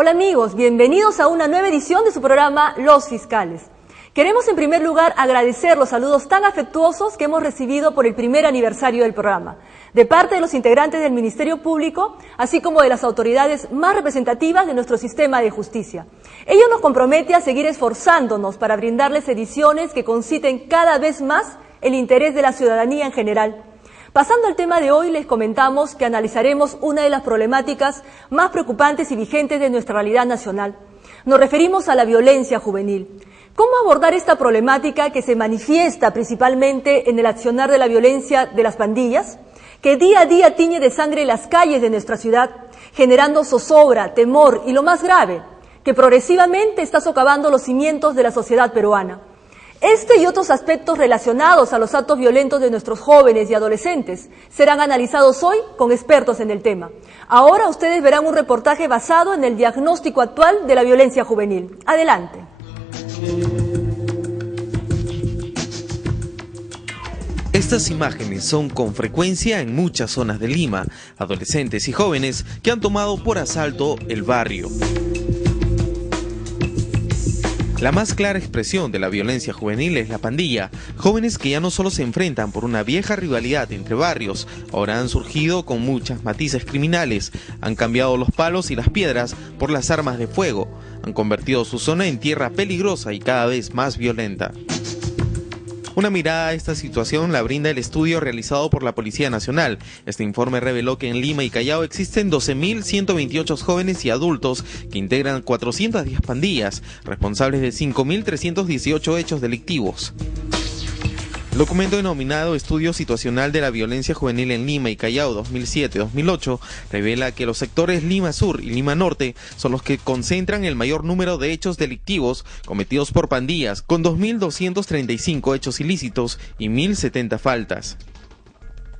Hola amigos, bienvenidos a una nueva edición de su programa Los Fiscales. Queremos en primer lugar agradecer los saludos tan afectuosos que hemos recibido por el primer aniversario del programa, de parte de los integrantes del Ministerio Público, así como de las autoridades más representativas de nuestro sistema de justicia. Ello nos compromete a seguir esforzándonos para brindarles ediciones que conciten cada vez más el interés de la ciudadanía en general. Pasando al tema de hoy, les comentamos que analizaremos una de las problemáticas más preocupantes y vigentes de nuestra realidad nacional. Nos referimos a la violencia juvenil. ¿Cómo abordar esta problemática que se manifiesta principalmente en el accionar de la violencia de las pandillas, que día a día tiñe de sangre las calles de nuestra ciudad, generando zozobra, temor y lo más grave, que progresivamente está socavando los cimientos de la sociedad peruana? Este y otros aspectos relacionados a los actos violentos de nuestros jóvenes y adolescentes serán analizados hoy con expertos en el tema. Ahora ustedes verán un reportaje basado en el diagnóstico actual de la violencia juvenil. Adelante. Estas imágenes son con frecuencia en muchas zonas de Lima, adolescentes y jóvenes que han tomado por asalto el barrio. La más clara expresión de la violencia juvenil es la pandilla, jóvenes que ya no solo se enfrentan por una vieja rivalidad entre barrios, ahora han surgido con muchas matices criminales, han cambiado los palos y las piedras por las armas de fuego, han convertido su zona en tierra peligrosa y cada vez más violenta. Una mirada a esta situación la brinda el estudio realizado por la Policía Nacional. Este informe reveló que en Lima y Callao existen 12.128 jóvenes y adultos que integran 410 pandillas, responsables de 5.318 hechos delictivos. El documento denominado Estudio Situacional de la Violencia Juvenil en Lima y Callao 2007-2008 revela que los sectores Lima Sur y Lima Norte son los que concentran el mayor número de hechos delictivos cometidos por pandillas, con 2.235 hechos ilícitos y 1.070 faltas.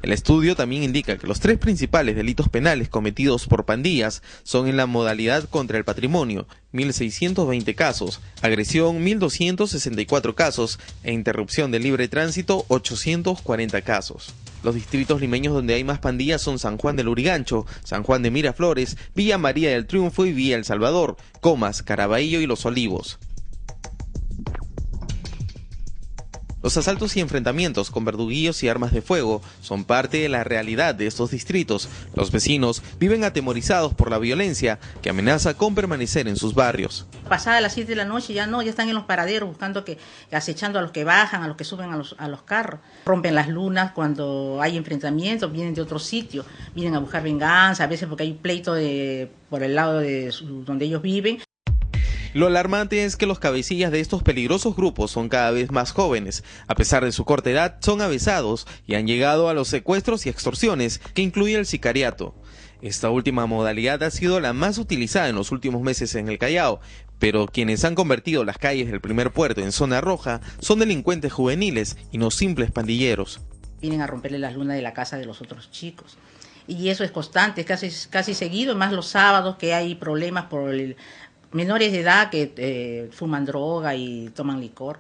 El estudio también indica que los tres principales delitos penales cometidos por pandillas son en la modalidad contra el patrimonio, 1.620 casos, agresión, 1.264 casos e interrupción del libre tránsito, 840 casos. Los distritos limeños donde hay más pandillas son San Juan del Lurigancho, San Juan de Miraflores, Villa María del Triunfo y Villa El Salvador, Comas, Caraballo y Los Olivos. Los asaltos y enfrentamientos con verduguillos y armas de fuego son parte de la realidad de estos distritos. Los vecinos viven atemorizados por la violencia que amenaza con permanecer en sus barrios. Pasada las 7 de la noche ya están en los paraderos buscando acechando a los que bajan, a los que suben a los carros. Rompen las lunas cuando hay enfrentamientos, vienen de otro sitio, vienen a buscar venganza, a veces porque hay pleito por el lado de donde ellos viven. Lo alarmante es que los cabecillas de estos peligrosos grupos son cada vez más jóvenes. A pesar de su corta edad, son avesados y han llegado a los secuestros y extorsiones, que incluye el sicariato. Esta última modalidad ha sido la más utilizada en los últimos meses en el Callao, pero quienes han convertido las calles del primer puerto en zona roja son delincuentes juveniles y no simples pandilleros. Vienen a romperle las lunas de la casa de los otros chicos. Y eso es constante, casi seguido, más los sábados que hay problemas por menores de edad que fuman droga y toman licor.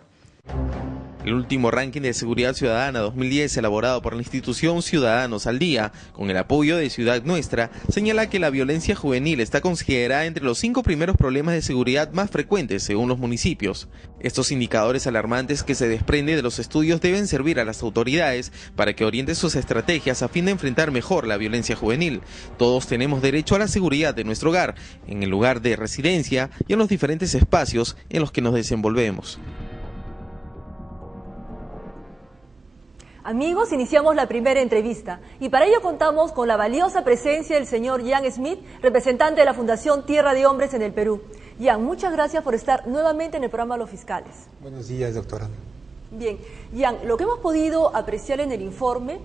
El último ranking de seguridad ciudadana 2010, elaborado por la institución Ciudadanos al Día, con el apoyo de Ciudad Nuestra, señala que la violencia juvenil está considerada entre los 5 primeros problemas de seguridad más frecuentes según los municipios. Estos indicadores alarmantes que se desprenden de los estudios deben servir a las autoridades para que orienten sus estrategias a fin de enfrentar mejor la violencia juvenil. Todos tenemos derecho a la seguridad de nuestro hogar, en el lugar de residencia y en los diferentes espacios en los que nos desenvolvemos. Amigos, iniciamos la primera entrevista y para ello contamos con la valiosa presencia del señor Jan Smith, representante de la Fundación Tierra de Hombres en el Perú. Jan, muchas gracias por estar nuevamente en el programa Los Fiscales. Buenos días, doctora. Bien, Jan, lo que hemos podido apreciar en el informe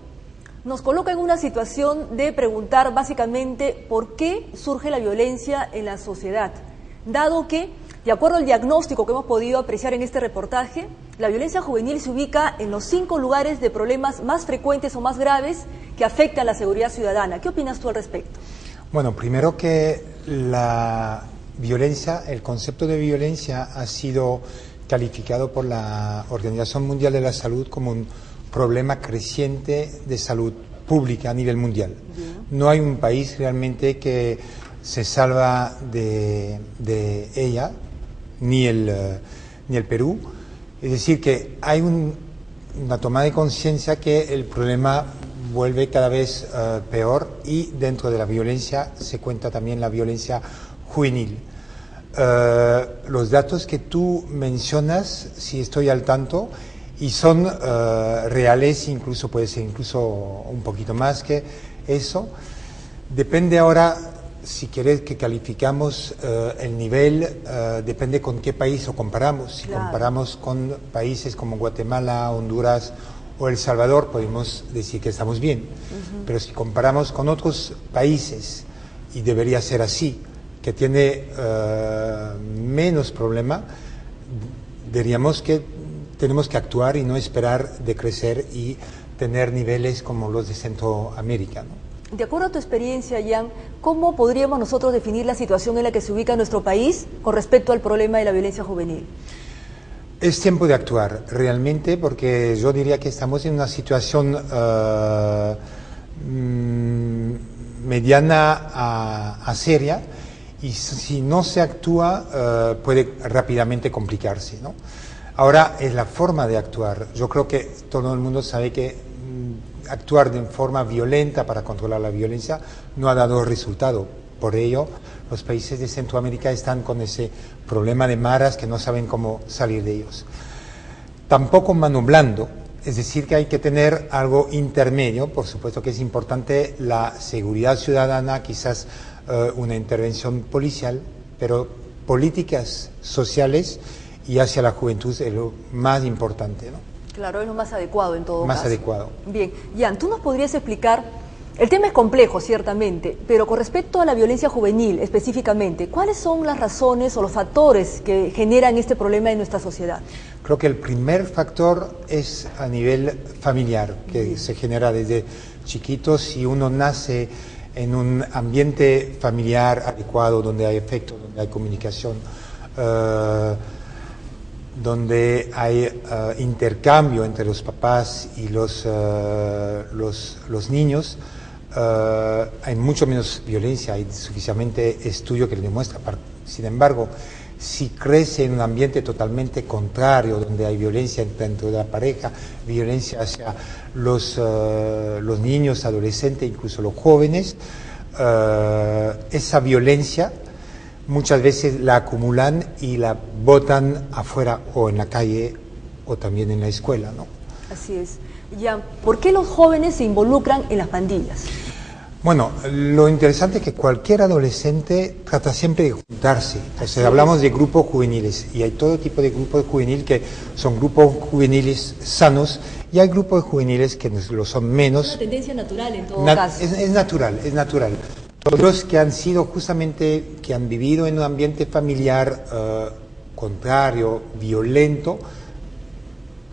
nos coloca en una situación de preguntar básicamente por qué surge la violencia en la sociedad, dado que, de acuerdo al diagnóstico que hemos podido apreciar en este reportaje, la violencia juvenil se ubica en los 5 lugares de problemas más frecuentes o más graves que afectan a la seguridad ciudadana. ¿Qué opinas tú al respecto? Bueno, primero que la violencia, el concepto de violencia ha sido calificado por la Organización Mundial de la Salud como un problema creciente de salud pública a nivel mundial. No hay un país realmente que se salva de ella, ni el Perú. Es decir, que hay una toma de conciencia que el problema vuelve cada vez peor, y dentro de la violencia se cuenta también la violencia juvenil. Los datos que tú mencionas, si estoy al tanto, y son reales, incluso puede ser incluso un poquito más que eso. Depende ahora, si querés que calificamos el nivel, depende con qué país lo comparamos. Si comparamos con países como Guatemala, Honduras o El Salvador, podemos decir que estamos bien. Pero si comparamos con otros países, y debería ser así, que tiene menos problema, diríamos que tenemos que actuar y no esperar de crecer y tener niveles como los de Centroamérica, ¿no? De acuerdo a tu experiencia, Jan, ¿cómo podríamos nosotros definir la situación en la que se ubica nuestro país con respecto al problema de la violencia juvenil? Es tiempo de actuar, realmente, porque yo diría que estamos en una situación mediana a seria, y si no se actúa puede rápidamente complicarse, ¿no? Ahora es la forma de actuar. Yo creo que todo el mundo sabe que actuar de forma violenta para controlar la violencia no ha dado resultado. Por ello, los países de Centroamérica están con ese problema de maras que no saben cómo salir de ellos. Tampoco mano blando, es decir, que hay que tener algo intermedio. Por supuesto que es importante la seguridad ciudadana, quizás una intervención policial, pero políticas sociales y hacia la juventud es lo más importante, ¿no? Claro, es lo más adecuado en todo caso. Más adecuado. Bien, Jan, ¿tú nos podrías explicar? El tema es complejo, ciertamente, pero con respecto a la violencia juvenil específicamente, ¿cuáles son las razones o los factores que generan este problema en nuestra sociedad? Creo que el primer factor es a nivel familiar, que se genera desde chiquitos. Si uno nace en un ambiente familiar adecuado, donde hay afecto, donde hay comunicación, donde hay intercambio entre los papás y los niños, hay mucho menos violencia, hay suficientemente estudio que lo demuestra. Sin embargo, si crece en un ambiente totalmente contrario, donde hay violencia dentro de la pareja, violencia hacia los niños, adolescentes, incluso los jóvenes, esa violencia muchas veces la acumulan y la botan afuera, o en la calle o también en la escuela, ¿no? Así es. Jan, ¿por qué los jóvenes se involucran en las pandillas? Bueno, lo interesante es que cualquier adolescente trata siempre de juntarse. O sea, hablamos de grupos juveniles, y hay todo tipo de grupos juveniles que son grupos juveniles sanos, y hay grupos juveniles que lo son menos. Es una tendencia natural en todo caso. Es natural, es natural. Todos los que han sido justamente, que han vivido en un ambiente familiar contrario, violento,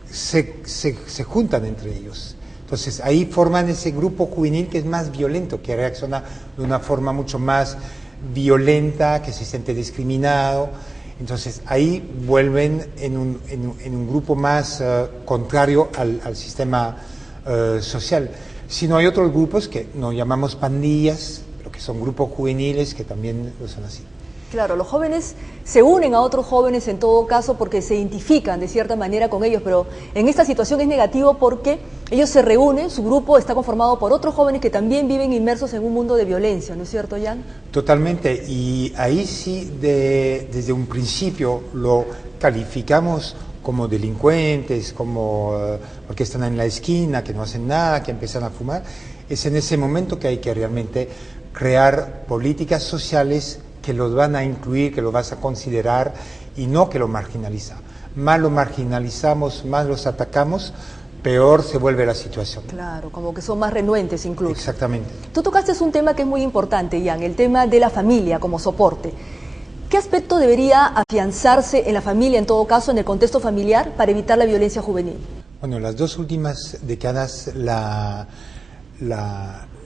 se juntan entre ellos. Entonces ahí forman ese grupo juvenil que es más violento, que reacciona de una forma mucho más violenta, que se siente discriminado. Entonces ahí vuelven en un grupo más contrario al sistema social. Si no, hay otros grupos que no llamamos pandillas, pero que son grupos juveniles que también lo son así. Claro, los jóvenes se unen a otros jóvenes en todo caso porque se identifican de cierta manera con ellos, pero en esta situación es negativo porque ellos se reúnen, su grupo está conformado por otros jóvenes que también viven inmersos en un mundo de violencia, ¿no es cierto, Jan? Totalmente, y ahí sí desde un principio lo calificamos como delincuentes, como porque están en la esquina, que no hacen nada, que empiezan a fumar. Es en ese momento que hay que realmente crear políticas sociales que los van a incluir, que los vas a considerar, y no que lo marginaliza. Más lo marginalizamos, más los atacamos, peor se vuelve la situación. Claro, como que son más renuentes incluso. Exactamente. Tú tocaste un tema que es muy importante, Jan, el tema de la familia como soporte. ¿Qué aspecto debería afianzarse en la familia, en todo caso, en el contexto familiar, para evitar la violencia juvenil? Bueno, las dos últimas décadas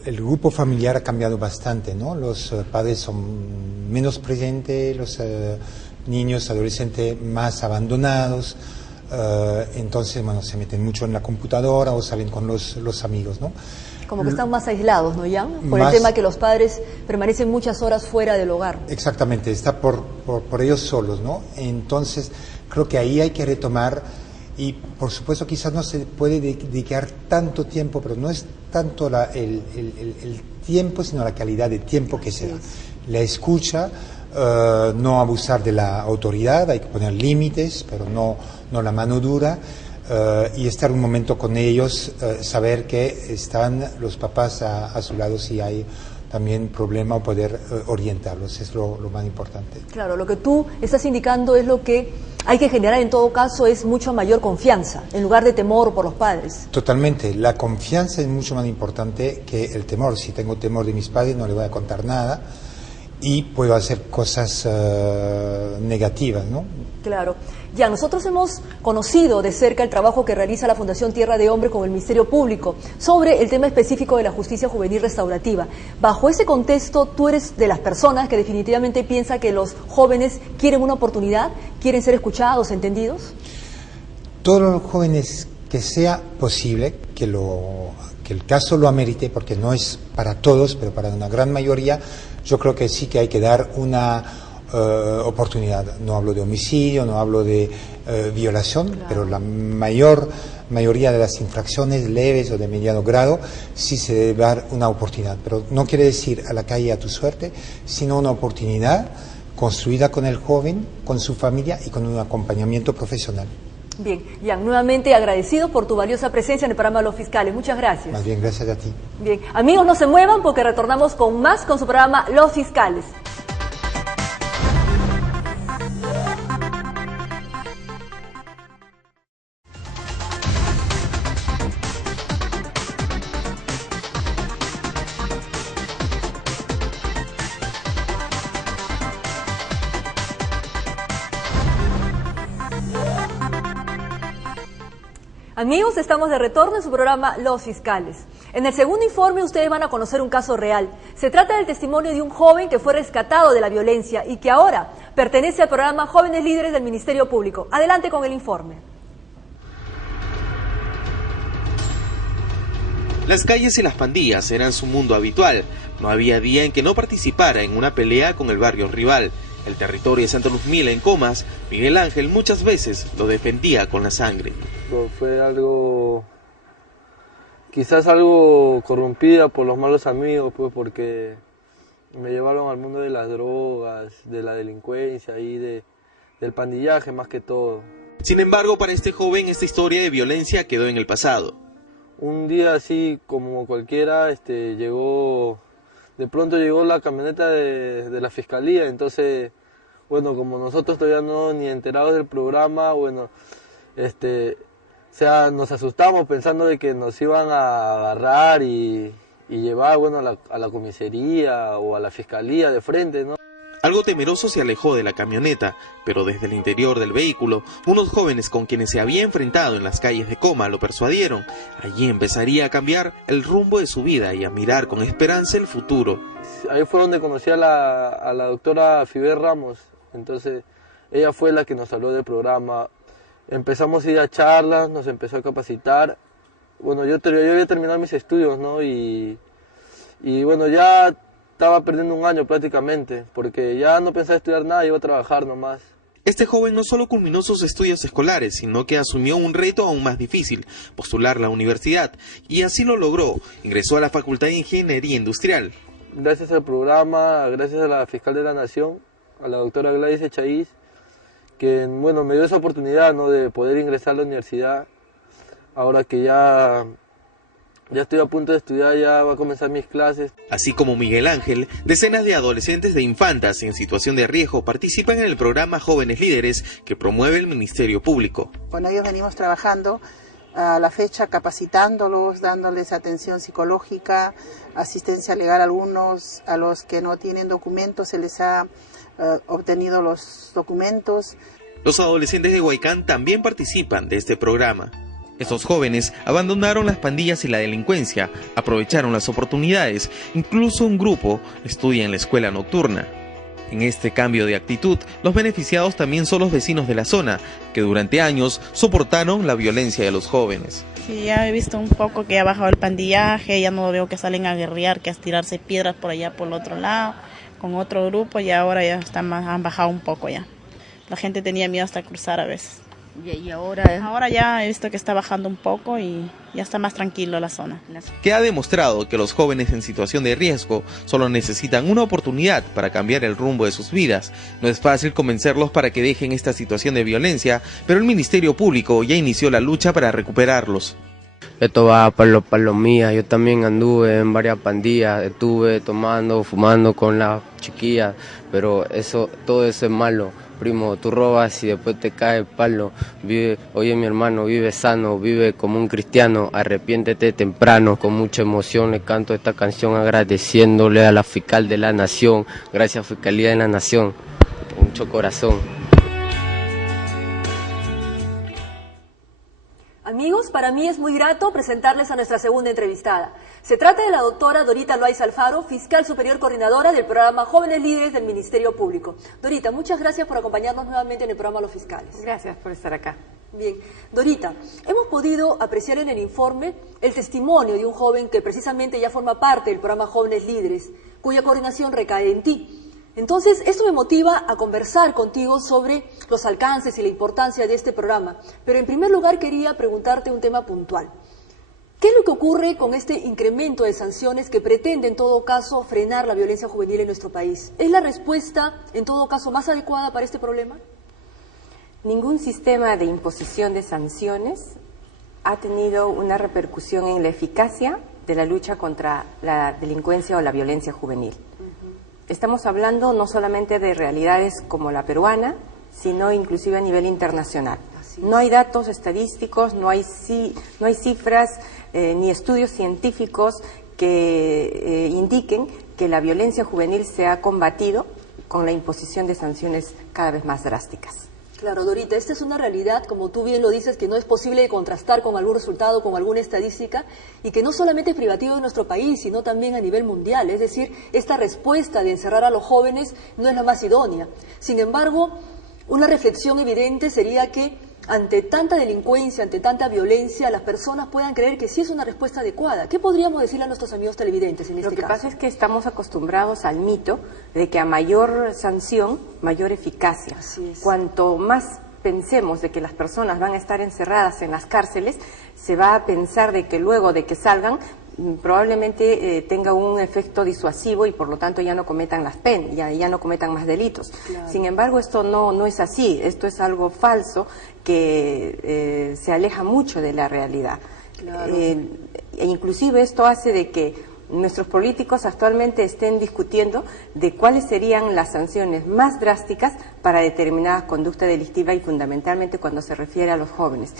el grupo familiar ha cambiado bastante, ¿no? Los padres son menos presentes, los niños, adolescentes más abandonados, entonces, bueno, se meten mucho en la computadora o salen con los amigos, ¿no? Como que están más aislados, ¿no, Jan? Por Más, el tema que los padres permanecen muchas horas fuera del hogar. Exactamente, está por ellos solos, ¿no? Entonces, creo que ahí hay que retomar, y por supuesto quizás no se puede dedicar tanto tiempo, pero no es tanto el tiempo, sino la calidad de tiempo que se da. La escucha, no abusar de la autoridad, hay que poner límites, pero no la mano dura. Y estar un momento con ellos, saber que están los papás a su lado si hay también problema, o poder orientarlos, es lo más importante. Claro, lo que tú estás indicando es lo que hay que generar en todo caso, es mucho mayor confianza, en lugar de temor por los padres. Totalmente, la confianza es mucho más importante que el temor. Si tengo temor de mis padres no les voy a contar nada y puedo hacer cosas negativas, ¿no? Claro. Ya, nosotros hemos conocido de cerca el trabajo que realiza la Fundación Tierra de Hombre con el Ministerio Público sobre el tema específico de la justicia juvenil restaurativa. Bajo ese contexto, tú eres de las personas que definitivamente piensa que los jóvenes quieren una oportunidad, quieren ser escuchados, entendidos. Todos los jóvenes que sea posible, que el caso lo amerite, porque no es para todos, pero para una gran mayoría, yo creo que sí que hay que dar una oportunidad. No hablo de homicidio, no hablo de violación, claro, pero la mayoría de las infracciones leves o de mediano grado sí se debe dar una oportunidad. Pero no quiere decir a la calle a tu suerte, sino una oportunidad construida con el joven, con su familia y con un acompañamiento profesional. Bien, Jan, nuevamente agradecido por tu valiosa presencia en el programa Los Fiscales. Muchas gracias. Más bien, gracias a ti. Bien, amigos, no se muevan porque retornamos con más con su programa Los Fiscales. Amigos, estamos de retorno en su programa Los Fiscales. En el segundo informe ustedes van a conocer un caso real. Se trata del testimonio de un joven que fue rescatado de la violencia y que ahora pertenece al programa Jóvenes Líderes del Ministerio Público. Adelante con el informe. Las calles y las pandillas eran su mundo habitual. No había día en que no participara en una pelea con el barrio rival. El territorio de Santa Luzmila en Comas, Miguel Ángel muchas veces lo defendía con la sangre. Fue algo, quizás algo corrompida por los malos amigos, pues porque me llevaron al mundo de las drogas, de la delincuencia y del pandillaje más que todo. Sin embargo, para este joven esta historia de violencia quedó en el pasado. Un día así como cualquiera, de pronto llegó la camioneta de la fiscalía, entonces, bueno, como nosotros todavía no ni enterados del programa, bueno, nos asustamos pensando de que nos iban a agarrar y llevar, bueno, a la comisaría o a la fiscalía de frente, ¿no? Algo temeroso se alejó de la camioneta, pero desde el interior del vehículo, unos jóvenes con quienes se había enfrentado en las calles de Coma lo persuadieron. Allí empezaría a cambiar el rumbo de su vida y a mirar con esperanza el futuro. Ahí fue donde conocí a la doctora Fiber Ramos, entonces ella fue la que nos habló del programa. Empezamos a ir a charlas, nos empezó a capacitar. Bueno, yo había terminado mis estudios, ¿no? Y bueno, ya estaba perdiendo un año prácticamente, porque ya no pensaba estudiar nada, iba a trabajar nomás. Este joven no solo culminó sus estudios escolares, sino que asumió un reto aún más difícil, postular la universidad, y así lo logró. Ingresó a la Facultad de Ingeniería Industrial. Gracias al programa, gracias a la Fiscal de la Nación, a la doctora Gladys Echaíz, que bueno, me dio esa oportunidad, ¿no?, de poder ingresar a la universidad. Ahora que ya estoy a punto de estudiar, ya va a comenzar mis clases. Así como Miguel Ángel, decenas de adolescentes de infantas en situación de riesgo participan en el programa Jóvenes Líderes que promueve el Ministerio Público. Con ellos venimos trabajando a la fecha, capacitándolos, dándoles atención psicológica, asistencia legal a algunos, a los que no tienen documentos se les ha obtenido los documentos. Los adolescentes de Huaycán también participan de este programa. Estos jóvenes abandonaron las pandillas y la delincuencia, aprovecharon las oportunidades, incluso un grupo estudia en la escuela nocturna. En este cambio de actitud, los beneficiados también son los vecinos de la zona, que durante años soportaron la violencia de los jóvenes. Sí, ya he visto un poco que ha bajado el pandillaje, ya no veo que salen a guerrear, que a tirarse piedras por allá por el otro lado, con otro grupo, y ahora ya han bajado un poco ya. La gente tenía miedo hasta cruzar a veces. ¿Y ahora? Ahora ya he visto que está bajando un poco y ya está más tranquilo la zona. Que ha demostrado que los jóvenes en situación de riesgo solo necesitan una oportunidad para cambiar el rumbo de sus vidas. No es fácil convencerlos para que dejen esta situación de violencia, pero el Ministerio Público ya inició la lucha para recuperarlos. Esto va para los palomías, yo también anduve en varias pandillas, estuve tomando, fumando con las chiquillas, pero todo eso es malo. Primo, tú robas y después te cae el palo. Oye mi hermano, vive sano, vive como un cristiano, arrepiéntete temprano. Con mucha emoción le canto esta canción agradeciéndole a la fiscal de la nación. Gracias Fiscalía de la Nación, con mucho corazón. Amigos, para mí es muy grato presentarles a nuestra segunda entrevistada. Se trata de la doctora Dorita Loaiza Alfaro, fiscal superior coordinadora del programa Jóvenes Líderes del Ministerio Público. Dorita, muchas gracias por acompañarnos nuevamente en el programa Los Fiscales. Gracias por estar acá. Bien, Dorita, hemos podido apreciar en el informe el testimonio de un joven que precisamente ya forma parte del programa Jóvenes Líderes, cuya coordinación recae en ti. Entonces, esto me motiva a conversar contigo sobre los alcances y la importancia de este programa. Pero en primer lugar quería preguntarte un tema puntual. ¿Qué es lo que ocurre con este incremento de sanciones que pretende en todo caso frenar la violencia juvenil en nuestro país? ¿Es la respuesta en todo caso más adecuada para este problema? Ningún sistema de imposición de sanciones ha tenido una repercusión en la eficacia de la lucha contra la delincuencia o la violencia juvenil. Estamos hablando no solamente de realidades como la peruana, sino inclusive a nivel internacional. No hay datos estadísticos, no hay cifras ni estudios científicos que indiquen que la violencia juvenil se ha combatido con la imposición de sanciones cada vez más drásticas. Claro, Dorita, esta es una realidad, como tú bien lo dices, que no es posible de contrastar con algún resultado, con alguna estadística, y que no solamente es privativo de nuestro país, sino también a nivel mundial. Es decir, esta respuesta de encerrar a los jóvenes no es la más idónea. Sin embargo, una reflexión evidente sería que ante tanta delincuencia, ante tanta violencia, las personas puedan creer que sí es una respuesta adecuada. ¿Qué podríamos decirle a nuestros amigos televidentes en este caso? Lo que pasa es que estamos acostumbrados al mito de que a mayor sanción, mayor eficacia. Así es. Cuanto más pensemos de que las personas van a estar encerradas en las cárceles, se va a pensar de que luego de que salgan, probablemente tenga un efecto disuasivo y por lo tanto ya no cometan las penas, ya no cometan más delitos. Claro. Sin embargo, esto no es así, esto es algo falso que se aleja mucho de la realidad. Claro. E inclusive esto hace de que nuestros políticos actualmente estén discutiendo de cuáles serían las sanciones más drásticas para determinadas conductas delictivas y fundamentalmente cuando se refiere a los jóvenes.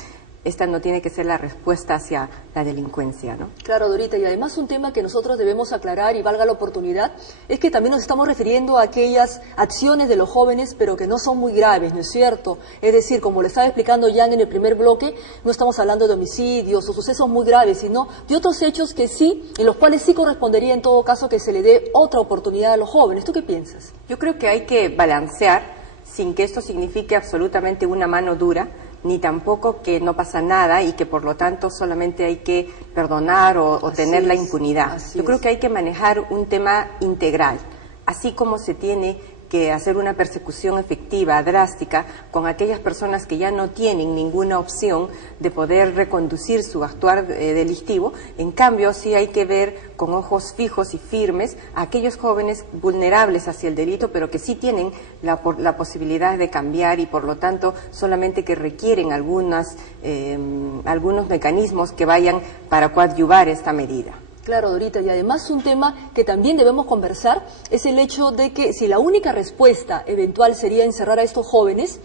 Esta no tiene que ser la respuesta hacia la delincuencia, ¿no? Claro, Dorita, y además un tema que nosotros debemos aclarar y valga la oportunidad, es que también nos estamos refiriendo a aquellas acciones de los jóvenes, pero que no son muy graves, ¿no es cierto? Es decir, como le estaba explicando Jan en el primer bloque, no estamos hablando de homicidios o sucesos muy graves, sino de otros hechos que sí, en los cuales sí correspondería en todo caso que se le dé otra oportunidad a los jóvenes. ¿Tú qué piensas? Yo creo que hay que balancear sin que esto signifique absolutamente una mano dura, ni tampoco que no pasa nada y que por lo tanto solamente hay que perdonar o tener la impunidad. Yo creo que hay que manejar un tema integral, así como se tiene que hacer una persecución efectiva, drástica, con aquellas personas que ya no tienen ninguna opción de poder reconducir su actuar delictivo. En cambio, sí hay que ver con ojos fijos y firmes a aquellos jóvenes vulnerables hacia el delito, pero que sí tienen la posibilidad de cambiar y por lo tanto solamente que requieren algunos mecanismos que vayan para coadyuvar esta medida. Claro, Dorita, y además un tema que también debemos conversar es el hecho de que si la única respuesta eventual sería encerrar a estos jóvenes,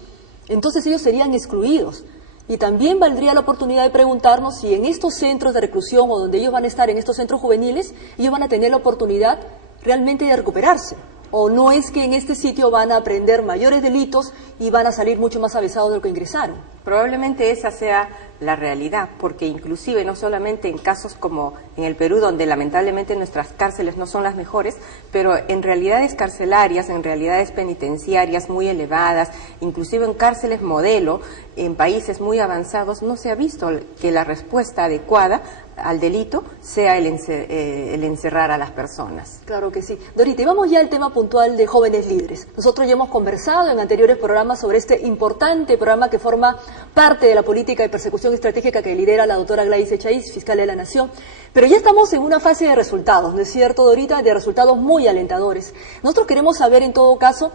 entonces ellos serían excluidos. Y también valdría la oportunidad de preguntarnos si en estos centros de reclusión o donde ellos van a estar, en estos centros juveniles, ellos van a tener la oportunidad realmente de recuperarse. ¿O no es que en este sitio van a aprender mayores delitos y van a salir mucho más avesados de lo que ingresaron? Probablemente esa sea la realidad, porque inclusive no solamente en casos como en el Perú, donde lamentablemente nuestras cárceles no son las mejores, pero en realidades carcelarias, en realidades penitenciarias muy elevadas, inclusive en cárceles modelo, en países muy avanzados, no se ha visto que la respuesta adecuada al delito sea el encerrar a las personas. Claro que sí. Dorita, y vamos ya al tema puntual de Jóvenes Líderes. Nosotros ya hemos conversado en anteriores programas sobre este importante programa que forma parte de la política de persecución estratégica que lidera la doctora Gladys Echaíz, fiscal de la Nación. Pero ya estamos en una fase de resultados, ¿no es cierto, Dorita? De resultados muy alentadores. Nosotros queremos saber, en todo caso,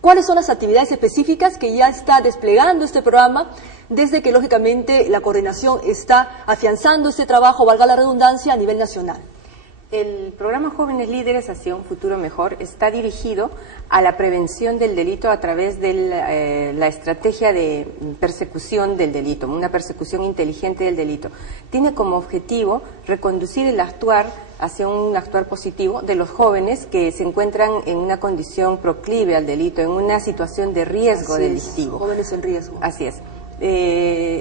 cuáles son las actividades específicas que ya está desplegando este programa, desde que, lógicamente, la coordinación está afianzando este trabajo, valga la redundancia, a nivel nacional. El programa Jóvenes Líderes hacia un futuro mejor está dirigido a la prevención del delito a través de la estrategia de persecución del delito, una persecución inteligente del delito. Tiene como objetivo reconducir el actuar hacia un actuar positivo de los jóvenes que se encuentran en una condición proclive al delito, en una situación de riesgo delictivo. Jóvenes en riesgo. Así es.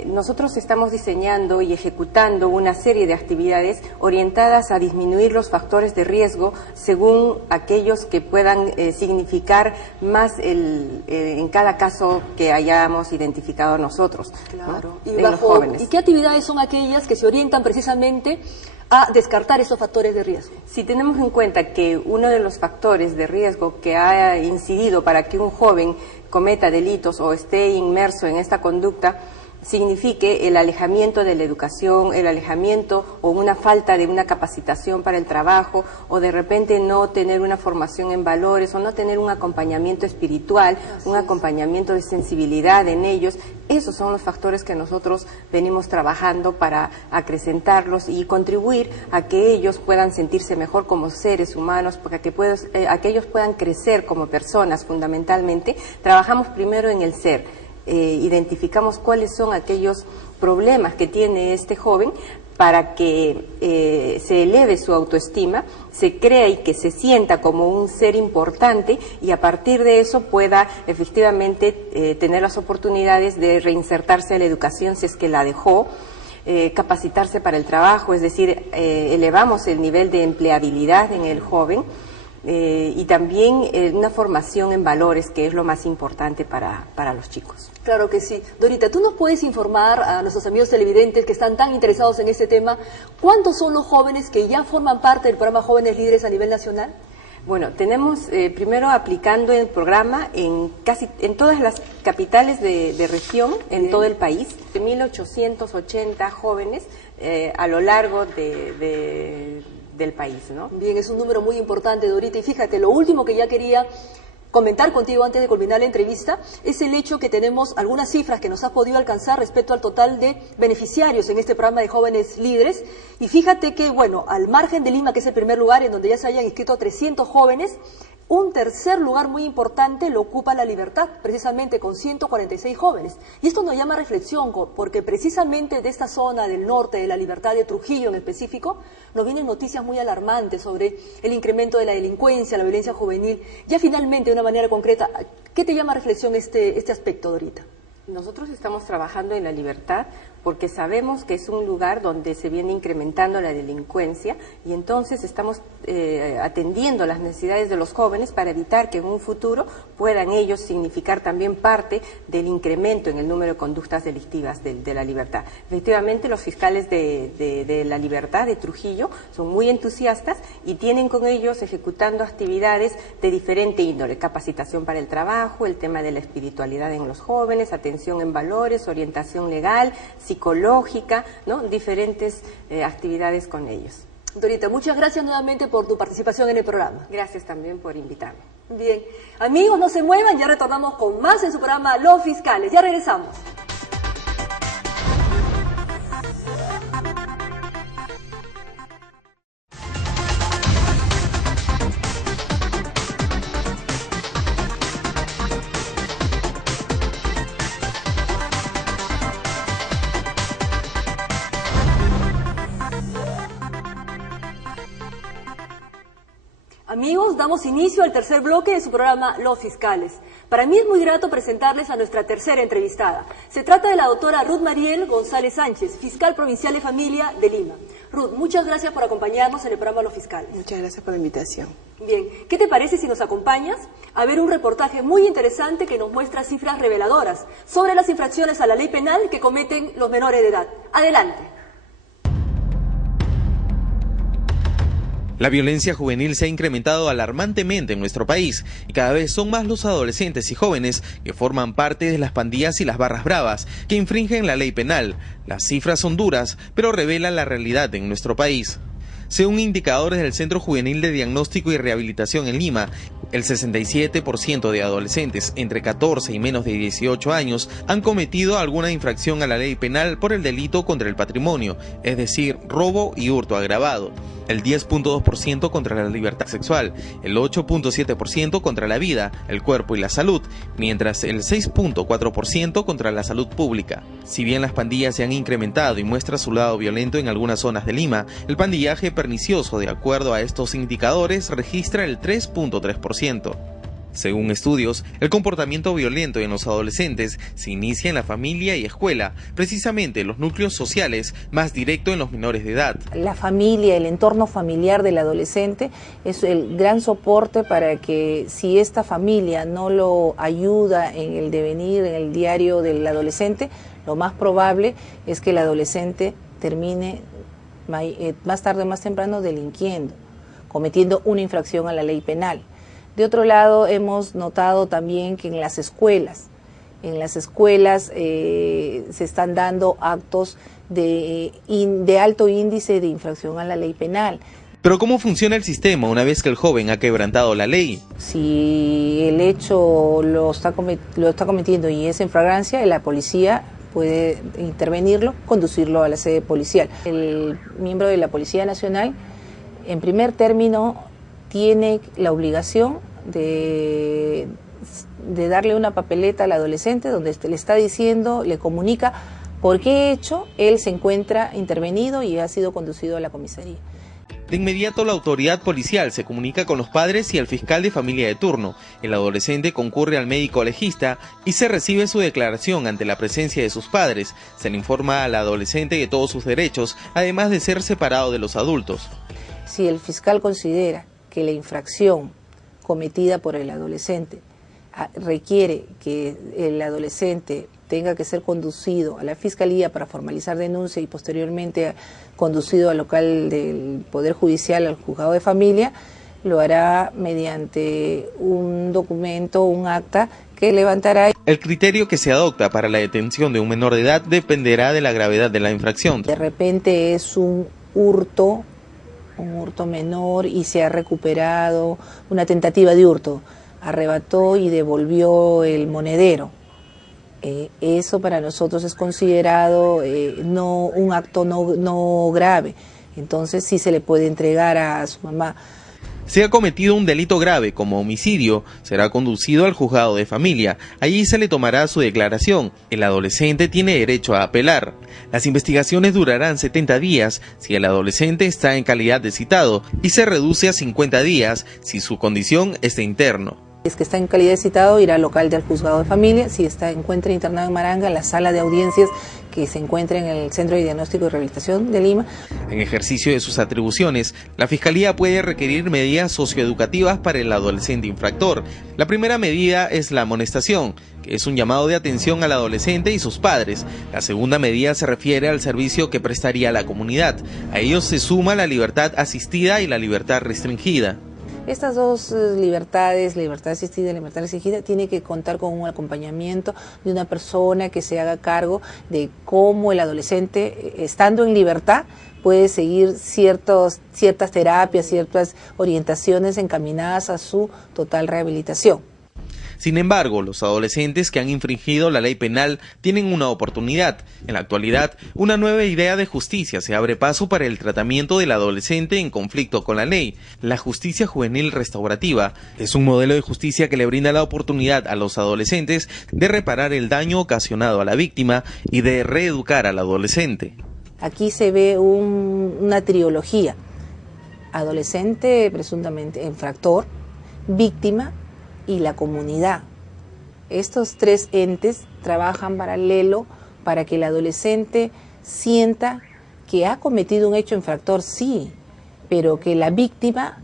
Nosotros estamos diseñando y ejecutando una serie de actividades orientadas a disminuir los factores de riesgo según aquellos que puedan significar más en cada caso que hayamos identificado nosotros. Claro. ¿no? En los jóvenes. ¿Y qué actividades son aquellas que se orientan precisamente a descartar esos factores de riesgo? Si tenemos en cuenta que uno de los factores de riesgo que ha incidido para que un joven cometa delitos o esté inmerso en esta conducta signifique el alejamiento de la educación, el alejamiento o una falta de una capacitación para el trabajo, o de repente no tener una formación en valores, o no tener un acompañamiento espiritual, un acompañamiento de sensibilidad en ellos. Esos son los factores que nosotros venimos trabajando para acrecentarlos y contribuir a que ellos puedan sentirse mejor como seres humanos, para que a que ellos puedan crecer como personas fundamentalmente. Trabajamos primero en el ser. Identificamos cuáles son aquellos problemas que tiene este joven para que se eleve su autoestima, se crea y que se sienta como un ser importante, y a partir de eso pueda efectivamente tener las oportunidades de reinsertarse a la educación si es que la dejó, capacitarse para el trabajo, es decir, elevamos el nivel de empleabilidad en el joven. Y también una formación en valores, que es lo más importante para los chicos. Claro que sí. Dorita, ¿tú nos puedes informar a nuestros amigos televidentes que están tan interesados en este tema, cuántos son los jóvenes que ya forman parte del programa Jóvenes Líderes a nivel nacional? Bueno, tenemos primero aplicando el programa en todas las capitales de región, en todo el país, 1.880 jóvenes a lo largo del país, ¿no? Bien, es un número muy importante, Dorita. Y fíjate, lo último que ya quería comentar contigo antes de culminar la entrevista es el hecho que tenemos algunas cifras que nos ha podido alcanzar respecto al total de beneficiarios en este programa de Jóvenes Líderes. Y fíjate que, bueno, al margen de Lima, que es el primer lugar en donde ya se hayan inscrito 300 jóvenes, un tercer lugar muy importante lo ocupa La Libertad, precisamente con 146 jóvenes. Y esto nos llama a reflexión, porque precisamente de esta zona del norte, de La Libertad, de Trujillo en específico, nos vienen noticias muy alarmantes sobre el incremento de la delincuencia, la violencia juvenil. Ya finalmente, de una manera concreta, ¿qué te llama a reflexión este aspecto, Dorita? Nosotros estamos trabajando en La Libertad porque sabemos que es un lugar donde se viene incrementando la delincuencia, y entonces estamos atendiendo las necesidades de los jóvenes para evitar que en un futuro puedan ellos significar también parte del incremento en el número de conductas delictivas de La Libertad. Efectivamente, los fiscales de La Libertad, de Trujillo, son muy entusiastas y tienen con ellos ejecutando actividades de diferente índole: capacitación para el trabajo, el tema de la espiritualidad en los jóvenes, atención en valores, orientación legal, psicológica, ¿no? Diferentes actividades con ellos. Dorita, muchas gracias nuevamente por tu participación en el programa. Gracias también por invitarme. Bien, amigos, no se muevan, ya retornamos con más en su programa Los Fiscales. Ya regresamos. Amigos, damos inicio al tercer bloque de su programa Los Fiscales. Para mí es muy grato presentarles a nuestra tercera entrevistada. Se trata de la doctora Ruth Mariel González Sánchez, fiscal provincial de familia de Lima. Ruth, muchas gracias por acompañarnos en el programa Los Fiscales. Muchas gracias por la invitación. Bien, ¿qué te parece si nos acompañas a ver un reportaje muy interesante que nos muestra cifras reveladoras sobre las infracciones a la ley penal que cometen los menores de edad? Adelante. La violencia juvenil se ha incrementado alarmantemente en nuestro país y cada vez son más los adolescentes y jóvenes que forman parte de las pandillas y las barras bravas que infringen la ley penal. Las cifras son duras, pero revelan la realidad en nuestro país. Según indicadores del Centro Juvenil de Diagnóstico y Rehabilitación en Lima, el 67% de adolescentes entre 14 y menos de 18 años han cometido alguna infracción a la ley penal por el delito contra el patrimonio, es decir, robo y hurto agravado, el 10.2% contra la libertad sexual, el 8.7% contra la vida, el cuerpo y la salud, mientras el 6.4% contra la salud pública. Si bien las pandillas se han incrementado y muestra su lado violento en algunas zonas de Lima, el pandillaje pernicioso, de acuerdo a estos indicadores, registra el 3.3%. Según estudios, el comportamiento violento en los adolescentes se inicia en la familia y escuela, precisamente los núcleos sociales más directo en los menores de edad. La familia, el entorno familiar del adolescente es el gran soporte para que, si esta familia no lo ayuda en el devenir, en el diario del adolescente, lo más probable es que el adolescente termine más tarde o más temprano delinquiendo, cometiendo una infracción a la ley penal. De otro lado, hemos notado también que en las escuelas se están dando actos de alto índice de infracción a la ley penal. Pero ¿cómo funciona el sistema una vez que el joven ha quebrantado la ley? Si el hecho lo está cometiendo y es en flagrancia, la policía puede intervenirlo, conducirlo a la sede policial. El miembro de la Policía Nacional, en primer término, tiene la obligación de darle una papeleta al adolescente donde le está diciendo, le comunica por qué hecho él se encuentra intervenido y ha sido conducido a la comisaría. De inmediato la autoridad policial se comunica con los padres y el fiscal de familia de turno. El adolescente concurre al médico legista y se recibe su declaración ante la presencia de sus padres. Se le informa al adolescente de todos sus derechos, además de ser separado de los adultos. Si el fiscal considera que la infracción cometida por el adolescente requiere que el adolescente tenga que ser conducido a la fiscalía para formalizar denuncia y posteriormente conducido al local del Poder Judicial, al juzgado de familia, lo hará mediante un documento, un acta que levantará. El criterio que se adopta para la detención de un menor de edad dependerá de la gravedad de la infracción. De repente es un hurto menor y se ha recuperado, una tentativa de hurto, arrebató y devolvió el monedero. Eso para nosotros es considerado un acto no grave, entonces sí se le puede entregar a su mamá. Si ha cometido un delito grave como homicidio, será conducido al juzgado de familia. Allí se le tomará su declaración. El adolescente tiene derecho a apelar. Las investigaciones durarán 70 días si el adolescente está en calidad de citado y se reduce a 50 días si su condición está interno. Si es que está en calidad de citado, irá al local del juzgado de familia. Si encuentra internado en Maranga, en la sala de audiencias que se encuentra en el Centro de Diagnóstico y Rehabilitación de Lima. En ejercicio de sus atribuciones, la Fiscalía puede requerir medidas socioeducativas para el adolescente infractor. La primera medida es la amonestación, que es un llamado de atención al adolescente y sus padres. La segunda medida se refiere al servicio que prestaría a la comunidad. A ellos se suma la libertad asistida y la libertad restringida. Estas dos libertades, la libertad asistida y la libertad restringida, tiene que contar con un acompañamiento de una persona que se haga cargo de cómo el adolescente, estando en libertad, puede seguir ciertas terapias, ciertas orientaciones encaminadas a su total rehabilitación. Sin embargo, los adolescentes que han infringido la ley penal tienen una oportunidad. En la actualidad, una nueva idea de justicia se abre paso para el tratamiento del adolescente en conflicto con la ley. La justicia juvenil restaurativa es un modelo de justicia que le brinda la oportunidad a los adolescentes de reparar el daño ocasionado a la víctima y de reeducar al adolescente. Aquí se ve una trilogía: adolescente presuntamente infractor, víctima y la comunidad. Estos tres entes trabajan paralelo para que el adolescente sienta que ha cometido un hecho infractor, sí, pero que la víctima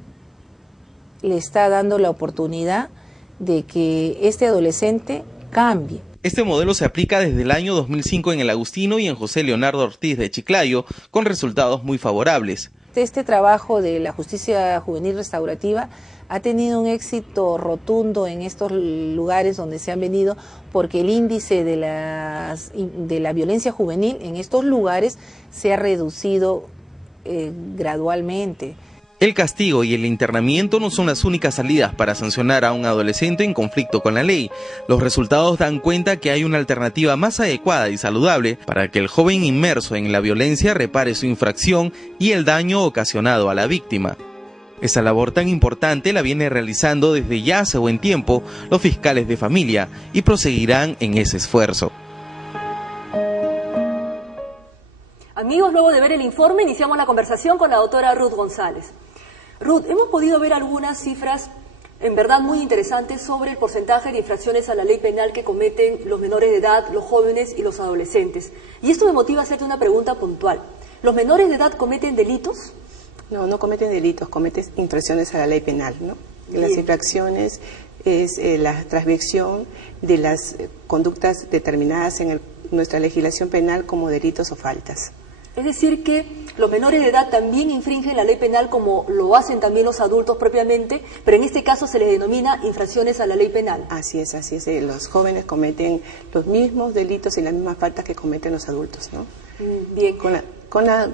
le está dando la oportunidad de que este adolescente cambie. Este modelo se aplica desde el año 2005 en el Agustino y en José Leonardo Ortiz de Chiclayo, con resultados muy favorables. Este trabajo de la justicia juvenil restaurativa ha tenido un éxito rotundo en estos lugares donde se han venido, porque el índice de la violencia juvenil en estos lugares se ha reducido gradualmente. El castigo y el internamiento no son las únicas salidas para sancionar a un adolescente en conflicto con la ley. Los resultados dan cuenta que hay una alternativa más adecuada y saludable para que el joven inmerso en la violencia repare su infracción y el daño ocasionado a la víctima. Esa labor tan importante la viene realizando desde ya hace buen tiempo los fiscales de familia y proseguirán en ese esfuerzo. Amigos, luego de ver el informe, iniciamos la conversación con la doctora Ruth González. Ruth, hemos podido ver algunas cifras en verdad muy interesantes sobre el porcentaje de infracciones a la ley penal que cometen los menores de edad, los jóvenes y los adolescentes. Y esto me motiva a hacerte una pregunta puntual. ¿Los menores de edad cometen delitos? No, no cometen delitos, cometen infracciones a la ley penal, ¿no? Las infracciones es la transgresión de las conductas determinadas en nuestra legislación penal como delitos o faltas. Es decir que los menores de edad también infringen la ley penal como lo hacen también los adultos propiamente, pero en este caso se les denomina infracciones a la ley penal. Así es, así es. Los jóvenes cometen los mismos delitos y las mismas faltas que cometen los adultos, ¿no? Bien. Con la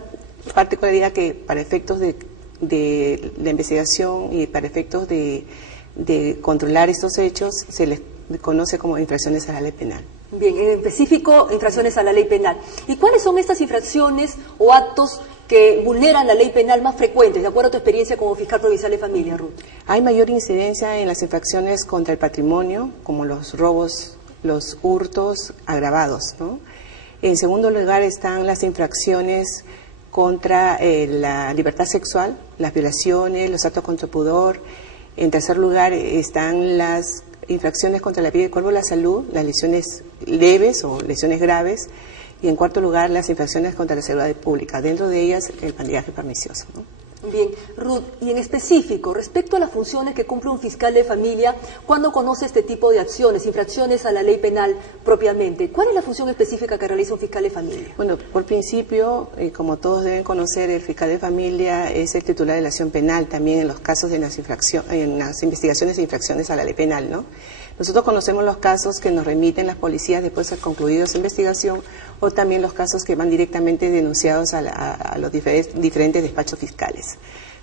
particularidad que para efectos de la investigación y para efectos de controlar estos hechos se les conoce como infracciones a la ley penal. Bien, en específico, infracciones a la ley penal. ¿Y cuáles son estas infracciones o actos que vulneran la ley penal más frecuentes, de acuerdo a tu experiencia como fiscal provincial de familia, Ruth? Hay mayor incidencia en las infracciones contra el patrimonio, como los robos, los hurtos agravados, ¿no? En segundo lugar están las infracciones contra la libertad sexual, las violaciones, los actos contra pudor. En tercer lugar están las infracciones contra la vida y el cuerpo, la salud, las lesiones leves o lesiones graves, y en cuarto lugar las infracciones contra la seguridad pública, dentro de ellas el pandillaje pernicioso, ¿no? Bien, Ruth, y en específico, respecto a las funciones que cumple un fiscal de familia cuando conoce este tipo de acciones, infracciones a la ley penal propiamente, ¿cuál es la función específica que realiza un fiscal de familia? Bueno, por principio, como todos deben conocer, el fiscal de familia es el titular de la acción penal también en los casos de en las investigaciones de infracciones a la ley penal, ¿no? Nosotros conocemos los casos que nos remiten las policías después de concluida su investigación, o también los casos que van directamente denunciados a los diferentes despachos fiscales.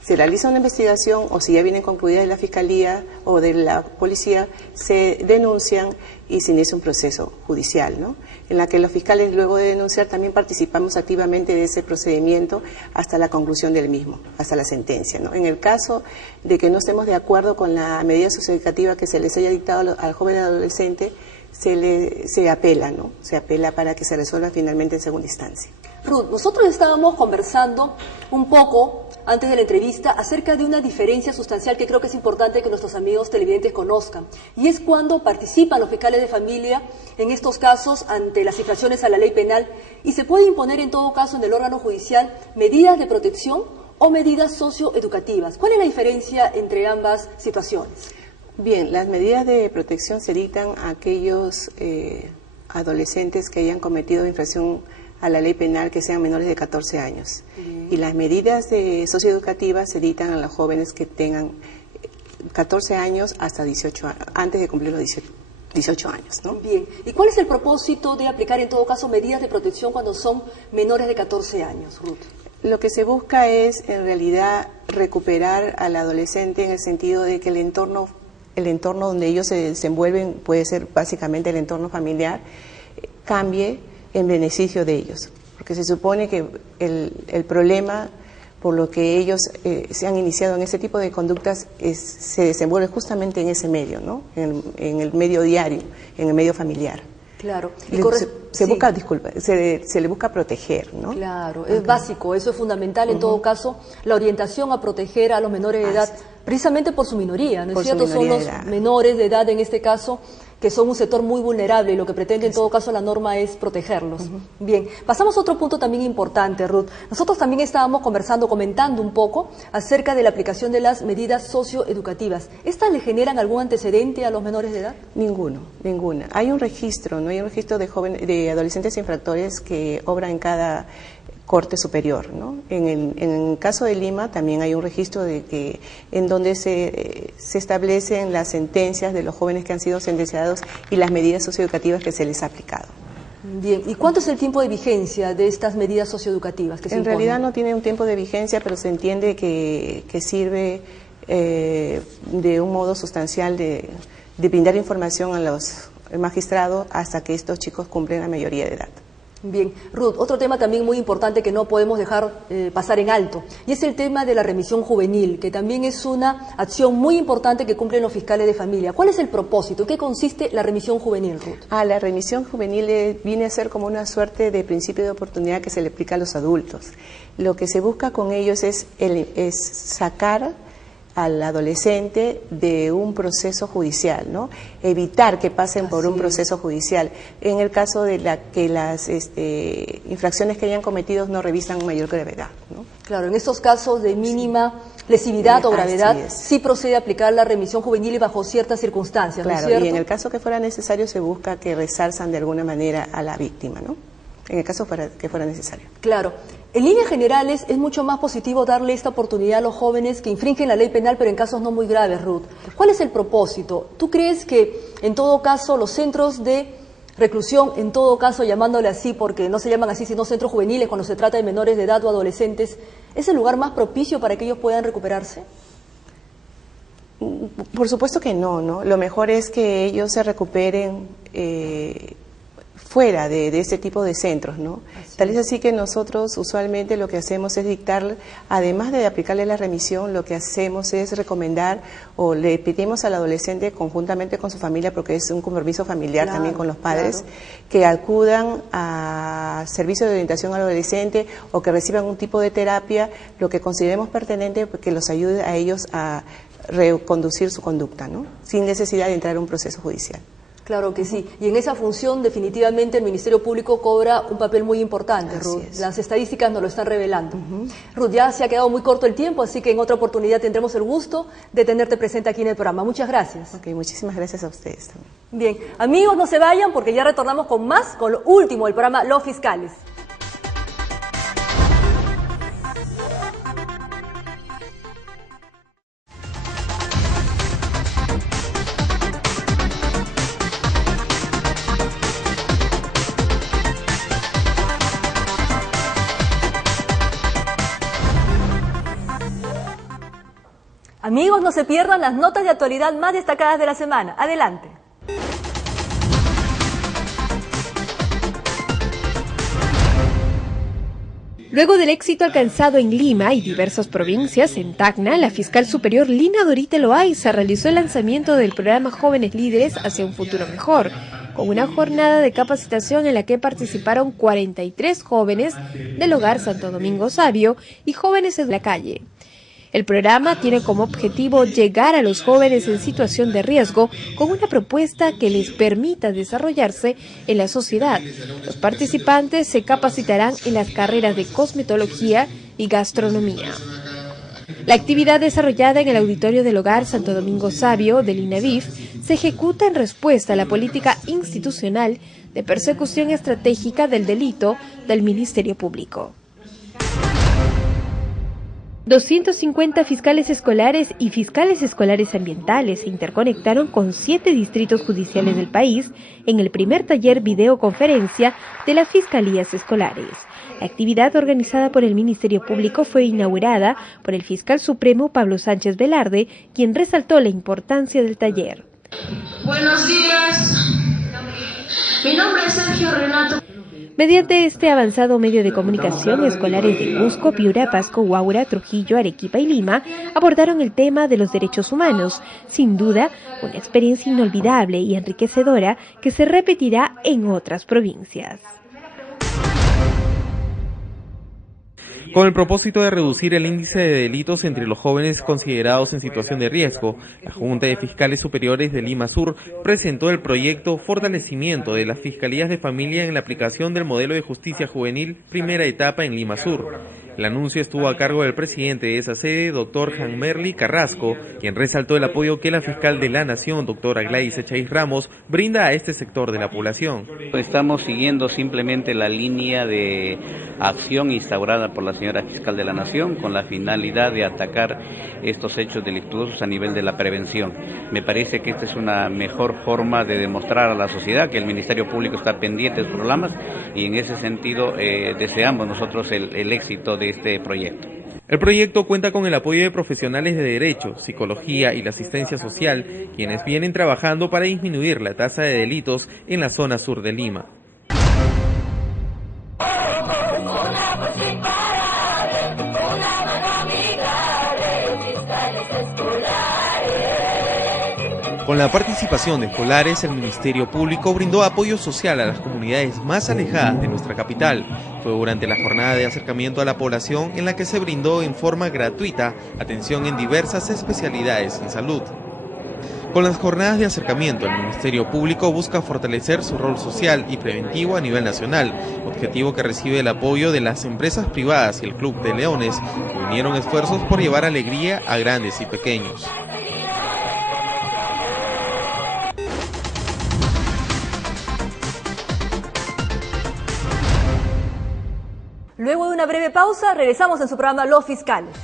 Se realiza una investigación, o si ya vienen concluidas de la fiscalía o de la policía, se denuncian y se inicia un proceso judicial, ¿no? En la que los fiscales, luego de denunciar, también participamos activamente de ese procedimiento hasta la conclusión del mismo, hasta la sentencia, ¿no? En el caso de que no estemos de acuerdo con la medida socioeducativa que se les haya dictado al joven adolescente, se apela, ¿no? Se apela para que se resuelva finalmente en segunda instancia. Ruth, nosotros estábamos conversando un poco antes de la entrevista acerca de una diferencia sustancial que creo que es importante que nuestros amigos televidentes conozcan, y es cuando participan los fiscales de familia en estos casos ante las infracciones a la ley penal, y se puede imponer en todo caso en el órgano judicial medidas de protección o medidas socioeducativas. ¿Cuál es la diferencia entre ambas situaciones? Bien, las medidas de protección se dictan a aquellos adolescentes que hayan cometido infracción a la ley penal que sean menores de 14 años. Y las medidas socioeducativas se dictan a los jóvenes que tengan 14 años hasta 18 años, antes de cumplir los 18 años, ¿no? Bien, ¿y cuál es el propósito de aplicar en todo caso medidas de protección cuando son menores de 14 años, Ruth? Lo que se busca es en realidad recuperar al adolescente en el sentido de que el entorno donde ellos se desenvuelven, puede ser básicamente el entorno familiar, cambie en beneficio de ellos, porque se supone que el problema por lo que ellos se han iniciado en ese tipo de conductas se desenvuelve justamente en ese medio, ¿no? En el medio diario, en el medio familiar. Claro. Se le busca proteger, ¿no? Claro, es básico, eso es fundamental en todo caso, la orientación a proteger a los menores de edad precisamente por su minoría, ¿no es cierto? Son los menores de edad en este caso, que son un sector muy vulnerable y lo que pretende en todo caso la norma es protegerlos. Bien, pasamos a otro punto también importante, Ruth. Nosotros también estábamos comentando un poco acerca de la aplicación de las medidas socioeducativas. ¿Estas le generan algún antecedente a los menores de edad? Ninguna. Hay un registro, ¿no? Hay un registro de adolescentes infractores que obra en cada Corte Superior, ¿no? En el caso de Lima también hay un registro en donde se establecen las sentencias de los jóvenes que han sido sentenciados y las medidas socioeducativas que se les ha aplicado. Bien, ¿y cuánto es el tiempo de vigencia de estas medidas socioeducativas que se imponen? En realidad no tiene un tiempo de vigencia, pero se entiende que sirve de un modo sustancial de brindar información a los magistrados hasta que estos chicos cumplen la mayoría de edad. Bien, Ruth, otro tema también muy importante que no podemos dejar pasar en alto, y es el tema de la remisión juvenil, que también es una acción muy importante que cumplen los fiscales de familia. ¿Cuál es el propósito? ¿En qué consiste la remisión juvenil, Ruth? La remisión juvenil viene a ser como una suerte de principio de oportunidad que se le aplica a los adultos. Lo que se busca con ellos es sacar al adolescente de un proceso judicial, ¿no? Evitar que pasen por un proceso judicial. En el caso de que las infracciones que hayan cometido no revisan mayor gravedad, ¿no? Claro, en estos casos de mínima lesividad o gravedad, sí procede a aplicar la remisión juvenil y bajo ciertas circunstancias, claro, ¿no es cierto? Y en el caso que fuera necesario se busca que resarzan de alguna manera a la víctima, ¿no? En el caso que fuera necesario. Claro. En líneas generales, es mucho más positivo darle esta oportunidad a los jóvenes que infringen la ley penal, pero en casos no muy graves, Ruth. ¿Cuál es el propósito? ¿Tú crees que, en todo caso, los centros de reclusión, en todo caso, llamándole así, porque no se llaman así, sino centros juveniles, cuando se trata de menores de edad o adolescentes, es el lugar más propicio para que ellos puedan recuperarse? Por supuesto que no, ¿no? Lo mejor es que ellos se recuperen fuera de este tipo de centros, ¿no? Tal es así que nosotros usualmente lo que hacemos es dictar, además de aplicarle la remisión, lo que hacemos es recomendar o le pedimos al adolescente conjuntamente con su familia, porque es un compromiso familiar también con los padres, que acudan a servicios de orientación al adolescente o que reciban un tipo de terapia, lo que consideremos pertinente, que los ayude a ellos a reconducir su conducta, ¿no? Sin necesidad de entrar a un proceso judicial. Claro que sí, y en esa función definitivamente el Ministerio Público cobra un papel muy importante, Ruth. Las estadísticas nos lo están revelando. Ruth, ya se ha quedado muy corto el tiempo, así que en otra oportunidad tendremos el gusto de tenerte presente aquí en el programa. Muchas gracias. Ok, muchísimas gracias a ustedes también. Bien, amigos, no se vayan porque ya retornamos con más, con lo último del programa Los Fiscales. Amigos, no se pierdan las notas de actualidad más destacadas de la semana. Adelante. Luego del éxito alcanzado en Lima y diversas provincias, en Tacna, la fiscal superior Lina Dorita Loaiza realizó el lanzamiento del programa Jóvenes Líderes hacia un futuro mejor, con una jornada de capacitación en la que participaron 43 jóvenes del Hogar Santo Domingo Sabio y jóvenes de la calle. El programa tiene como objetivo llegar a los jóvenes en situación de riesgo con una propuesta que les permita desarrollarse en la sociedad. Los participantes se capacitarán en las carreras de cosmetología y gastronomía. La actividad desarrollada en el auditorio del Hogar Santo Domingo Sabio del INAVIF se ejecuta en respuesta a la política institucional de persecución estratégica del delito del Ministerio Público. 250 fiscales escolares y fiscales escolares ambientales se interconectaron con 7 distritos judiciales del país en el primer taller videoconferencia de las fiscalías escolares. La actividad organizada por el Ministerio Público fue inaugurada por el fiscal supremo Pablo Sánchez Velarde, quien resaltó la importancia del taller. Buenos días, mi nombre es Sergio Renato. Mediante este avanzado medio de comunicación, escolares de Cusco, Piura, Pasco, Huaura, Trujillo, Arequipa y Lima abordaron el tema de los derechos humanos. Sin duda, una experiencia inolvidable y enriquecedora que se repetirá en otras provincias. Con el propósito de reducir el índice de delitos entre los jóvenes considerados en situación de riesgo, la Junta de Fiscales Superiores de Lima Sur presentó el proyecto Fortalecimiento de las Fiscalías de Familia en la aplicación del modelo de justicia juvenil, primera etapa en Lima Sur. El anuncio estuvo a cargo del presidente de esa sede, doctor Janmerly Carrasco, quien resaltó el apoyo que la fiscal de la Nación, doctora Gladys Echaíz Ramos, brinda a este sector de la población. Estamos siguiendo simplemente la línea de acción instaurada por la señora fiscal de la Nación con la finalidad de atacar estos hechos delictuosos a nivel de la prevención. Me parece que esta es una mejor forma de demostrar a la sociedad que el Ministerio Público está pendiente de los programas y en ese sentido deseamos nosotros el éxito de este proyecto. El proyecto cuenta con el apoyo de profesionales de Derecho, Psicología y la Asistencia Social, quienes vienen trabajando para disminuir la tasa de delitos en la zona sur de Lima. Con la participación de escolares, el Ministerio Público brindó apoyo social a las comunidades más alejadas de nuestra capital. Fue durante la jornada de acercamiento a la población en la que se brindó en forma gratuita atención en diversas especialidades en salud. Con las jornadas de acercamiento, el Ministerio Público busca fortalecer su rol social y preventivo a nivel nacional, objetivo que recibe el apoyo de las empresas privadas y el Club de Leones, que unieron esfuerzos por llevar alegría a grandes y pequeños. Luego de una breve pausa, regresamos en su programa Los Fiscales.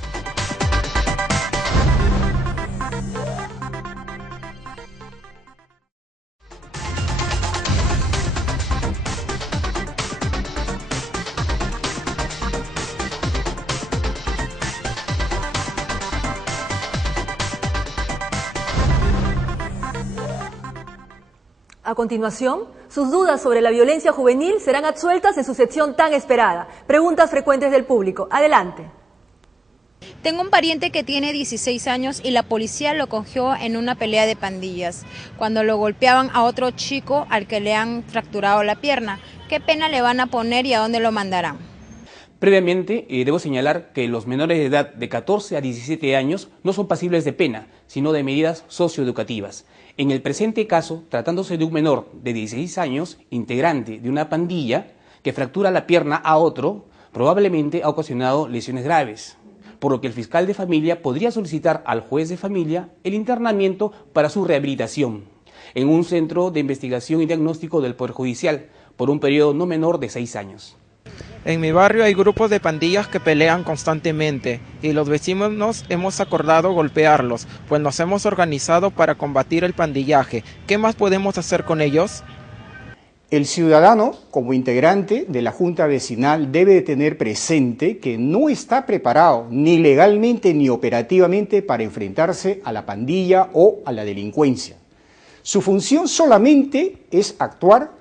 A continuación, sus dudas sobre la violencia juvenil serán absueltas en su sección tan esperada. Preguntas frecuentes del público. Adelante. Tengo un pariente que tiene 16 años y la policía lo cogió en una pelea de pandillas, cuando lo golpeaban a otro chico al que le han fracturado la pierna. ¿Qué pena le van a poner y a dónde lo mandarán? Previamente, debo señalar que los menores de edad de 14 a 17 años no son pasibles de pena, sino de medidas socioeducativas. En el presente caso, tratándose de un menor de 16 años, integrante de una pandilla, que fractura la pierna a otro, probablemente ha ocasionado lesiones graves, por lo que el fiscal de familia podría solicitar al juez de familia el internamiento para su rehabilitación en un centro de investigación y diagnóstico del Poder Judicial, por un periodo no menor de 6 años. En mi barrio hay grupos de pandillas que pelean constantemente y los vecinos nos hemos acordado golpearlos, pues nos hemos organizado para combatir el pandillaje. ¿Qué más podemos hacer con ellos? El ciudadano, como integrante de la Junta Vecinal, debe de tener presente que no está preparado ni legalmente ni operativamente para enfrentarse a la pandilla o a la delincuencia. Su función solamente es actuar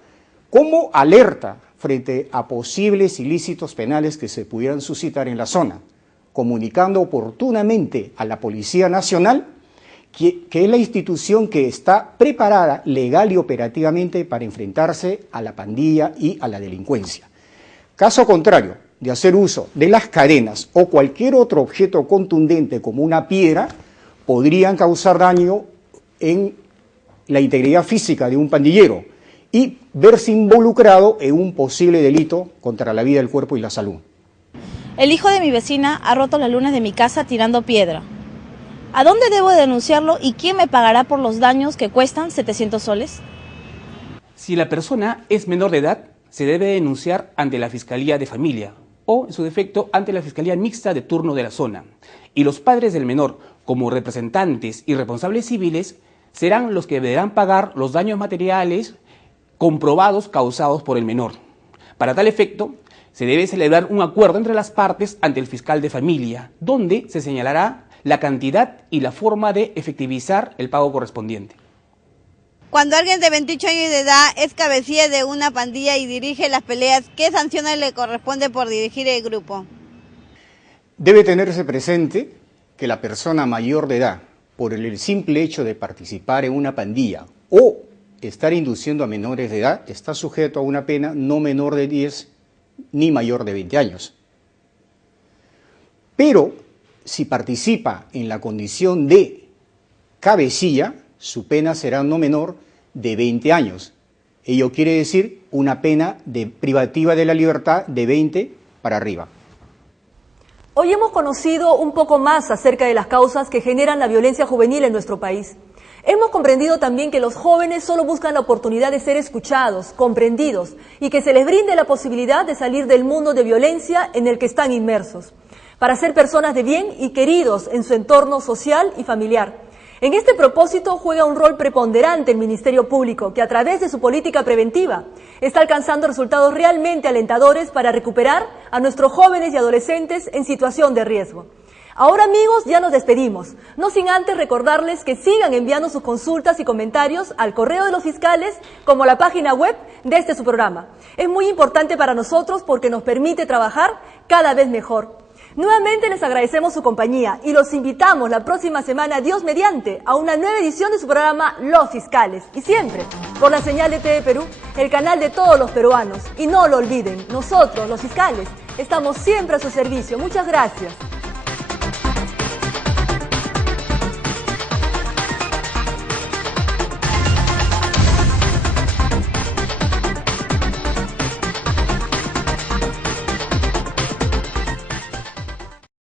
como alerta frente a posibles ilícitos penales que se pudieran suscitar en la zona, comunicando oportunamente a la Policía Nacional, que es la institución que está preparada legal y operativamente para enfrentarse a la pandilla y a la delincuencia. Caso contrario de hacer uso de las cadenas o cualquier otro objeto contundente como una piedra, podrían causar daño en la integridad física de un pandillero y verse involucrado en un posible delito contra la vida, el cuerpo y la salud. El hijo de mi vecina ha roto las lunas de mi casa tirando piedra. ¿A dónde debo denunciarlo y quién me pagará por los daños que cuestan 700 soles? Si la persona es menor de edad, se debe denunciar ante la Fiscalía de Familia o, en su defecto, ante la Fiscalía Mixta de turno de la zona. Y los padres del menor, como representantes y responsables civiles, serán los que deberán pagar los daños materiales comprobados causados por el menor. Para tal efecto, se debe celebrar un acuerdo entre las partes ante el fiscal de familia, donde se señalará la cantidad y la forma de efectivizar el pago correspondiente. Cuando alguien de 28 años de edad es cabecilla de una pandilla y dirige las peleas, ¿qué sanciones le corresponde por dirigir el grupo? Debe tenerse presente que la persona mayor de edad, por el simple hecho de participar en una pandilla o estar induciendo a menores de edad, está sujeto a una pena no menor de 10 ni mayor de 20 años. Pero si participa en la condición de cabecilla, su pena será no menor de 20 años. Ello quiere decir una pena privativa de la libertad de 20 para arriba. Hoy hemos conocido un poco más acerca de las causas que generan la violencia juvenil en nuestro país. Hemos comprendido también que los jóvenes solo buscan la oportunidad de ser escuchados, comprendidos y que se les brinde la posibilidad de salir del mundo de violencia en el que están inmersos, para ser personas de bien y queridos en su entorno social y familiar. En este propósito juega un rol preponderante el Ministerio Público, que a través de su política preventiva está alcanzando resultados realmente alentadores para recuperar a nuestros jóvenes y adolescentes en situación de riesgo. Ahora, amigos, ya nos despedimos, no sin antes recordarles que sigan enviando sus consultas y comentarios al correo de los fiscales como a la página web de su programa. Es muy importante para nosotros porque nos permite trabajar cada vez mejor. Nuevamente les agradecemos su compañía y los invitamos la próxima semana, Dios mediante, a una nueva edición de su programa Los Fiscales. Y siempre por la señal de TV Perú, el canal de todos los peruanos. Y no lo olviden, nosotros, los fiscales, estamos siempre a su servicio. Muchas gracias.